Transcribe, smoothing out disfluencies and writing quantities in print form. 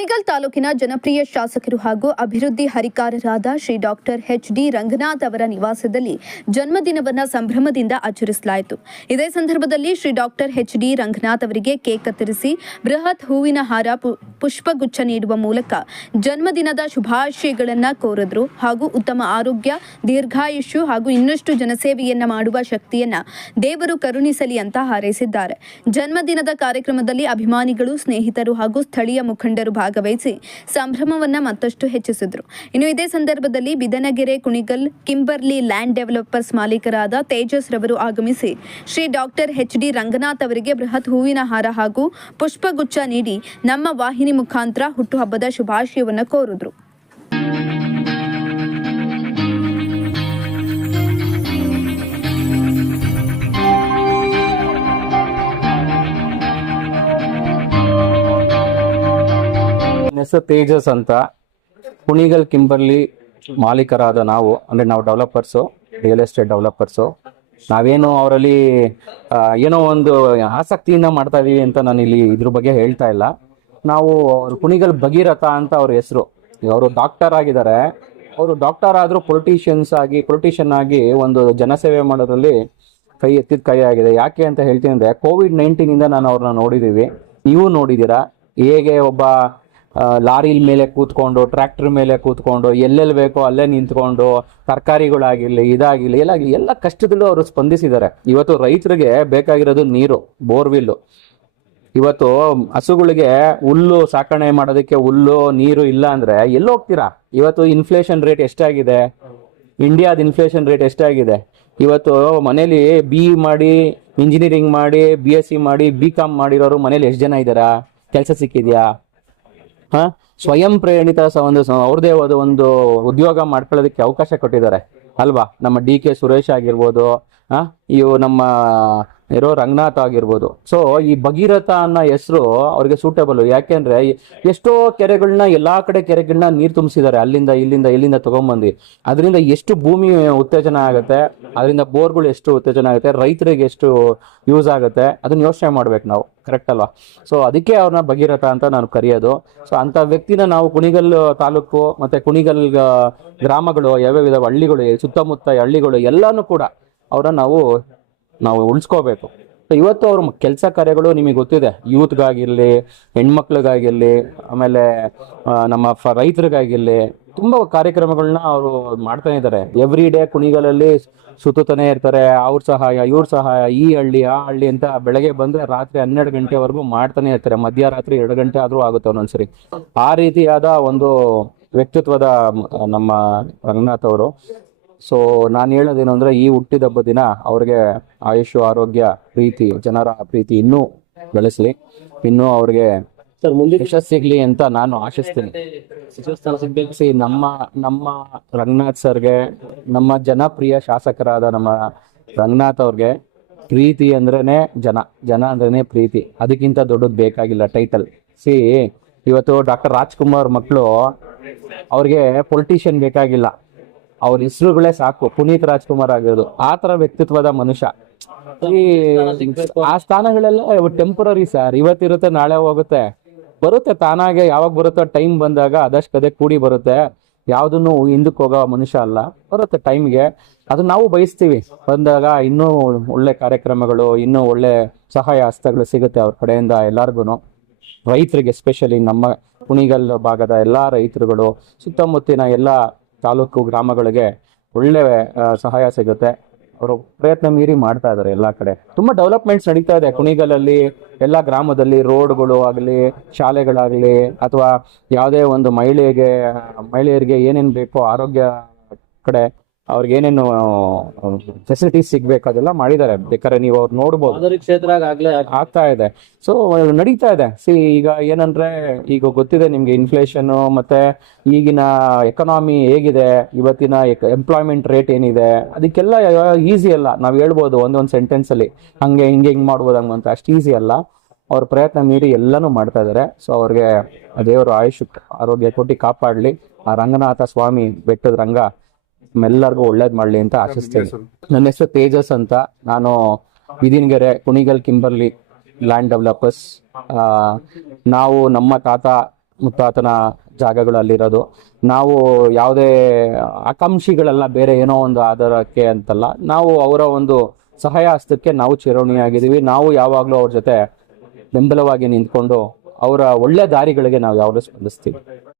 ಕುಣಿಗಲ್ ತಾಲೂಕಿನ ಜನಪ್ರಿಯ ಶಾಸಕರು ಹಾಗೂ ಅಭಿವೃದ್ಧಿ ಹರಿಕಾರರಾದ ಶ್ರೀ ಡಾಕ್ಟರ್ ಎಚ್.ಡಿ. ರಂಗನಾಥ್ ಅವರ ನಿವಾಸದಲ್ಲಿ ಜನ್ಮದಿನವನ್ನು ಸಂಭ್ರಮದಿಂದ ಆಚರಿಸಲಾಯಿತು. ಇದೇ ಸಂದರ್ಭದಲ್ಲಿ ಶ್ರೀ ಡಾಕ್ಟರ್ ಎಚ್.ಡಿ. ರಂಗನಾಥ್ ಅವರಿಗೆ ಕೇಕ್ ಕತ್ತರಿಸಿ ಬೃಹತ್ ಹೂವಿನ ಹಾರ, ಪುಷ್ಪಗುಚ್ಛ ನೀಡುವ ಮೂಲಕ ಜನ್ಮದಿನದ ಶುಭಾಶಯಗಳನ್ನು ಕೋರಿದ್ರು. ಹಾಗೂ ಉತ್ತಮ ಆರೋಗ್ಯ, ದೀರ್ಘಾಯುಷ್ಯ ಹಾಗೂ ಇನ್ನಷ್ಟು ಜನಸೇವೆಯನ್ನ ಮಾಡುವ ಶಕ್ತಿಯನ್ನ ದೇವರು ಕರುಣಿಸಲಿ ಅಂತ ಹಾರೈಸಿದ್ದಾರೆ. ಜನ್ಮದಿನದ ಕಾರ್ಯಕ್ರಮದಲ್ಲಿ ಅಭಿಮಾನಿಗಳು, ಸ್ನೇಹಿತರು ಹಾಗೂ ಸ್ಥಳೀಯ ಮುಖಂಡರು ಭಾಗವಹಿಸಿ ಸಂಭ್ರಮವನ್ನ ಮತ್ತಷ್ಟು ಹೆಚ್ಚಿಸಿದ್ರು. ಇನ್ನು ಇದೇ ಸಂದರ್ಭದಲ್ಲಿ Bidanagere Kunigal Kimberly land developers ಮಾಲೀಕರಾದ ತೇಜಸ್ ರವರು ಆಗಮಿಸಿ ಶ್ರೀ ಡಾಕ್ಟರ್ ಎಚ್.ಡಿ. ರಂಗನಾಥ್ ಅವರಿಗೆ ಬೃಹತ್ ಹೂವಿನ ಹಾರ ಹಾಗೂ ಪುಷ್ಪಗುಚ್ಛ ನೀಡಿ ನಮ್ಮ ವಾಹಿನಿ ಮುಖಾಂತರ ಹುಟ್ಟುಹಬ್ಬದ ಶುಭಾಶಯವನ್ನು ಕೋರಿದ್ರು. ಹೆಸರು ತೇಜಸ್ ಅಂತ. ಕುಣಿಗಲ್ ಕಿಂಬರ್ಲಿ ಮಾಲೀಕರಾದ ನಾವು, ಅಂದರೆ ನಾವು ಡೆವಲಪರ್ಸು, ರಿಯಲ್ ಎಸ್ಟೇಟ್ ಡೆವಲಪರ್ಸು. ನಾವೇನು ಅವರಲ್ಲಿ ಏನೋ ಒಂದು ಆಸಕ್ತಿಯಿಂದ ಮಾಡ್ತಾ ಇದೀವಿ ಅಂತ ನಾನು ಇಲ್ಲಿ ಇದ್ರ ಬಗ್ಗೆ ಹೇಳ್ತಾ ಇಲ್ಲ. ನಾವು ಕುಣಿಗಲ್ ಭಗೀರಥ ಅಂತ ಅವ್ರ ಹೆಸರು. ಅವರು ಡಾಕ್ಟರ್ ಆಗಿದ್ದಾರೆ. ಅವರು ಡಾಕ್ಟರ್ ಆದರೂ ಪೊಲಿಟಿಷಿಯನ್ ಆಗಿ ಒಂದು ಜನಸೇವೆ ಮಾಡೋದ್ರಲ್ಲಿ ಕೈ ಎತ್ತಿದ ಕೈ ಆಗಿದೆ. ಯಾಕೆ ಅಂತ ಹೇಳ್ತೀನಿ ಅಂದರೆ, ಕೋವಿಡ್-19 ನಾನು ಅವ್ರನ್ನ ನೋಡಿದ್ದೀವಿ, ನೀವು ನೋಡಿದ್ದೀರಾ. ಹೇಗೆ ಒಬ್ಬ ಲಾರಿ ಮೇಲೆ ಕೂತ್ಕೊಂಡು, ಟ್ರ್ಯಾಕ್ಟರ್ ಮೇಲೆ ಕೂತ್ಕೊಂಡು, ಎಲ್ಲೆಲ್ಲಿ ಬೇಕೋ ಅಲ್ಲೇ ನಿಂತ್ಕೊಂಡು, ತರಕಾರಿಗಳಾಗಿರಲಿ, ಇದಾಗಿರಲಿ, ಎಲ್ಲ ಕಷ್ಟದಲ್ಲೂ ಅವರು ಸ್ಪಂದಿಸಿದ್ದಾರೆ. ಇವತ್ತು ರೈತರಿಗೆ ಬೇಕಾಗಿರೋದು ನೀರು, ಬೋರ್ವಿಲ್ಲು. ಇವತ್ತು ಹಸುಗಳಿಗೆ ಹುಲ್ಲು ಸಾಕಣೆ ಮಾಡೋದಕ್ಕೆ ಹುಲ್ಲು, ನೀರು ಇಲ್ಲ ಅಂದರೆ ಎಲ್ಲಿ ಹೋಗ್ತೀರಾ? ಇವತ್ತು ಇನ್ಫ್ಲೇಷನ್ ರೇಟ್ ಎಷ್ಟಾಗಿದೆ, ಇಂಡಿಯಾದ ಇನ್ಫ್ಲೇಷನ್ ರೇಟ್ ಎಷ್ಟಾಗಿದೆ. ಇವತ್ತು ಮನೇಲಿ BE ಮಾಡಿ, ಇಂಜಿನಿಯರಿಂಗ್ ಮಾಡಿ, BSc ಮಾಡಿ, BCom ಮಾಡಿರೋರು ಮನೇಲಿ ಎಷ್ಟು ಜನ ಇದ್ದಾರಾ? ಕೆಲಸ ಸಿಕ್ಕಿದ್ಯಾ? ಸ್ವಯಂ ಪ್ರೇರಿತ ಅವ್ರದೇ ಒಂದು ಉದ್ಯೋಗ ಮಾಡ್ಕೊಳ್ಳೋದಕ್ಕೆ ಅವಕಾಶ ಕೊಟ್ಟಿದ್ದಾರೆ ಅಲ್ವಾ? ನಮ್ಮ DK ಸುರೇಶ್ ಆಗಿರ್ಬೋದು, ಇವು ನಮ್ಮ ರಂಗನಾಥ್ ಆಗಿರ್ಬೋದು. ಸೊ ಈ ಭಗೀರಥ ಅನ್ನೋ ಹೆಸರು ಅವ್ರಿಗೆ ಸೂಟೇಬಲ್. ಯಾಕೆಂದ್ರೆ ಎಷ್ಟೋ ಕೆರೆಗಳನ್ನ, ಎಲ್ಲಾ ಕಡೆ ಕೆರೆಗಳನ್ನ ನೀರು ತುಂಬಿಸಿದ್ದಾರೆ, ಅಲ್ಲಿಂದ ಇಲ್ಲಿಂದ ತಗೊಂಡ್ಬಂದು. ಅದರಿಂದ ಎಷ್ಟು ಭೂಮಿ ಉತ್ತೇಜನ ಆಗುತ್ತೆ, ಅದರಿಂದ ಬೋರ್ಗಳು ಎಷ್ಟು ಉತ್ತೇಜನ ಆಗುತ್ತೆ, ರೈತರಿಗೆ ಎಷ್ಟು ಯೂಸ್ ಆಗುತ್ತೆ, ಅದನ್ನ ಯೋಚನೆ ಮಾಡ್ಬೇಕು ನಾವು. ಕರೆಕ್ಟ್ ಅಲ್ವಾ? ಸೊ ಅದಕ್ಕೆ ಅವ್ರನ್ನ ಭಗೀರಥ ಅಂತ ನಾನು ಕರೆಯೋದು. ಸೊ ಅಂತ ವ್ಯಕ್ತಿನ ನಾವು ಕುಣಿಗಲ್ ತಾಲೂಕು ಮತ್ತೆ ಕುಣಿಗಲ್ ಗ್ರಾಮಗಳು, ಯಾವ್ಯಾವ ಹಳ್ಳಿಗಳು, ಸುತ್ತಮುತ್ತ ಹಳ್ಳಿಗಳು ಎಲ್ಲಾನು ಕೂಡ ಅವ್ರನ್ನ ನಾವು ಉಳಿಸ್ಕೋಬೇಕು. ಇವತ್ತು ಅವ್ರ ಕೆಲಸ ಕಾರ್ಯಗಳು ನಿಮಗೆ ಗೊತ್ತಿದೆ. ಯೂತ್ಗಾಗಿರ್ಲಿ, ಹೆಣ್ಮಕ್ಳಿಗಾಗಿರ್ಲಿ, ಆಮೇಲೆ ನಮ್ಮ ರೈತರಿಗಾಗಿರ್ಲಿ ತುಂಬಾ ಕಾರ್ಯಕ್ರಮಗಳನ್ನ ಅವರು ಮಾಡ್ತಾನೆ ಇದ್ದಾರೆ. ಎವ್ರಿ ಡೇ ಕುಣಿಗಲಲ್ಲಿ ಸುತ್ತಾನೆ ಇರ್ತಾರೆ. ಅವ್ರ ಸಹಾಯ, ಇವ್ರ ಸಹಾಯ, ಈ ಹಳ್ಳಿ ಆ ಹಳ್ಳಿ ಅಂತ ಬೆಳಗ್ಗೆ ಬಂದ್ರೆ ರಾತ್ರಿ 12 ಗಂಟೆವರೆಗೂ ಮಾಡ್ತಾನೆ ಇರ್ತಾರೆ. ಮಧ್ಯರಾತ್ರಿ 2 ಗಂಟೆ ಆದ್ರೂ ಆಗುತ್ತೆ ಒಂದೊಂದ್ಸರಿ. ಆ ರೀತಿಯಾದ ಒಂದು ವ್ಯಕ್ತಿತ್ವದ ನಮ್ಮ ರಂಗನಾಥ್ ಅವರು. ಸೊ ನಾನು ಹೇಳೋದೇನು ಅಂದ್ರೆ, ಈ ಹುಟ್ಟಿದಬ್ಬ ದಿನ ಅವ್ರಿಗೆ ಆಯುಷ್, ಆರೋಗ್ಯ, ಪ್ರೀತಿ, ಜನರ ಪ್ರೀತಿ ಇನ್ನೂ ಬೆಳೆಸಲಿ, ಇನ್ನೂ ಅವ್ರಿಗೆ ಯಶಸ್ಸು ಸಿಗ್ಲಿ ಅಂತ ನಾನು ಆಶಿಸ್ತೀನಿ. ನಮ್ಮ ರಂಗನಾಥ್ ಸರ್ಗೆ, ನಮ್ಮ ಜನಪ್ರಿಯ ಶಾಸಕರಾದ ನಮ್ಮ ರಂಗನಾಥ್ ಅವ್ರಿಗೆ ಪ್ರೀತಿ ಅಂದ್ರೇನೆ ಜನ ಅಂದ್ರೇನೆ ಪ್ರೀತಿ. ಅದಕ್ಕಿಂತ ದೊಡ್ಡದು ಬೇಕಾಗಿಲ್ಲ ಟೈಟಲ್. ಇವತ್ತು ಡಾಕ್ಟರ್ ರಾಜ್ಕುಮಾರ್ ಮಕ್ಕಳು, ಅವ್ರಿಗೆ ಪೊಲಿಟಿಷಿಯನ್ ಬೇಕಾಗಿಲ್ಲ, ಅವ್ರ ಹೆಸರುಗಳೇ ಸಾಕು, ಪುನೀತ್ ರಾಜ್ಕುಮಾರ್ ಆಗಿರೋದು. ಆ ತರ ವ್ಯಕ್ತಿತ್ವದ ಮನುಷ್ಯ. ಆ ಸ್ಥಾನಗಳೆಲ್ಲ ಟೆಂಪರರಿ ಸರ್. ಇವತ್ತಿರುತ್ತೆ, ನಾಳೆ ಹೋಗುತ್ತೆ, ಬರುತ್ತೆ ತಾನಾಗೆ. ಯಾವಾಗ ಬರುತ್ತೋ ಟೈಮ್ ಬಂದಾಗ ಅದಷ್ಟೇ ಕೂಡಿ ಬರುತ್ತೆ. ಯಾವ್ದನ್ನು ಹಿಂದಕ್ಕೆ ಹೋಗೋ ಮನುಷ್ಯ ಅಲ್ಲ, ಬರುತ್ತೆ ಟೈಮ್ಗೆ. ಅದು ನಾವು ಬಯಸ್ತೀವಿ, ಬಂದಾಗ ಇನ್ನೂ ಒಳ್ಳೆ ಕಾರ್ಯಕ್ರಮಗಳು, ಇನ್ನೂ ಒಳ್ಳೆ ಸಹಾಯ ಹಸ್ತಗಳು ಸಿಗುತ್ತೆ ಅವ್ರ ಕಡೆಯಿಂದ ಎಲ್ಲಾರ್ಗು. ರೈತರಿಗೆ ಎಸ್ಪೆಷಲಿ ನಮ್ಮ ಕುಣಿಗಲ್ ಭಾಗದ ಎಲ್ಲಾ ರೈತರುಗಳು, ಸುತ್ತಮುತ್ತಿನ ಎಲ್ಲ ತಾಲೂಕು ಗ್ರಾಮಗಳಿಗೆ ಒಳ್ಳೆ ಸಹಾಯ ಸಿಗುತ್ತೆ. ಅವರು ಪ್ರಯತ್ನ ಮೀರಿ ಮಾಡ್ತಾ ಇದ್ದಾರೆ. ಎಲ್ಲಾ ಕಡೆ ತುಂಬಾ ಡೆವಲಪ್ಮೆಂಟ್ಸ್ ನಡೀತಾ ಇದೆ ಕುಣಿಗಲಲ್ಲಿ. ಎಲ್ಲ ಗ್ರಾಮದಲ್ಲಿ ರೋಡ್ಗಳು ಆಗಲಿ, ಶಾಲೆಗಳಾಗಲಿ, ಅಥವಾ ಯಾವುದೇ ಒಂದು ಮಹಿಳೆಯರಿಗೆ ಏನೇನು ಬೇಕೋ ಆರೋಗ್ಯ ಕಡೆ ಅವ್ರಿಗೆ ಏನೇನು ಫೆಸಿಲಿಟೀಸ್ ಸಿಗ್ಬೇಕು ಅದೆಲ್ಲ ಮಾಡಿದ್ದಾರೆ. ಬೇಕಾದ್ರೆ ನೀವು ಅವ್ರು ನೋಡ್ಬೋದು, ಕ್ಷೇತ್ರ ಆಗ್ತಾ ಇದೆ. ಸೊ ನಡೀತಾ ಇದೆ. ಈಗ ಏನಂದ್ರೆ, ಈಗ ಗೊತ್ತಿದೆ ನಿಮ್ಗೆ ಇನ್ಫ್ಲೇಷನ್ ಮತ್ತೆ ಈಗಿನ ಎಕನಾಮಿ ಹೇಗಿದೆ, ಇವತ್ತಿನ ಎಂಪ್ಲಾಯ್ಮೆಂಟ್ ರೇಟ್ ಏನಿದೆ, ಅದಕ್ಕೆಲ್ಲ ಈಸಿ ಅಲ್ಲ. ನಾವು ಹೇಳ್ಬೋದು ಒಂದೊಂದು ಸೆಂಟೆನ್ಸ್ ಅಲ್ಲಿ ಹಿಂಗೆ ಮಾಡ್ಬೋದು ಹಂಗಂತ. ಅಷ್ಟು ಈಸಿ ಅಲ್ಲ. ಅವ್ರ ಪ್ರಯತ್ನ ಮೀರಿ ಎಲ್ಲಾನು ಮಾಡ್ತಾ ಇದ್ದಾರೆ. ಸೊ ಅವ್ರಿಗೆ ದೇವರು ಆಯುಷ್, ಆರೋಗ್ಯ ಕೊಟ್ಟು ಕಾಪಾಡ್ಲಿ. ಆ ರಂಗನಾಥ ಸ್ವಾಮಿ, ಬೆಟ್ಟದ ರಂಗ ಎಲ್ಲರಿಗೂ ಒಳ್ಳೇದ್ ಮಾಡ್ಲಿ ಅಂತ ಆಶಿಸ್ತೇನೆ. ನನ್ನ ಹೆಸರು ತೇಜಸ್ ಅಂತ. ನಾನು ಬಿದಿನಗೆರೆ ಕುಣಿಗಲ್ ಕಿಂಬರ್ಲಿ ಲ್ಯಾಂಡ್ ಡೆವಲಪರ್ಸ್. ನಾವು ನಮ್ಮ ತಾತ ಮುತ್ತಾತನ ಜಾಗಗಳು ಅಲ್ಲಿರೋದು. ನಾವು ಯಾವುದೇ ಆಕಾಂಕ್ಷಿಗಳೆಲ್ಲ ಬೇರೆ ಏನೋ ಒಂದು ಆಧಾರಕ್ಕೆ ಅಂತಲ್ಲ, ನಾವು ಅವರ ಒಂದು ಸಹಾಯ ಹಸ್ತಕ್ಕೆ ನಾವು ಚಿರಋಣಿಯಾಗಿದ್ದೀವಿ. ನಾವು ಯಾವಾಗಲೂ ಅವ್ರ ಜೊತೆ ಬೆಂಬಲವಾಗಿ ನಿಂತ್ಕೊಂಡು ಅವರ ಒಳ್ಳೆ ದಾರಿಗಳಿಗೆ ನಾವು ಯಾವಾಗಲೂ ಸ್ಪಂದಿಸ್ತೀವಿ.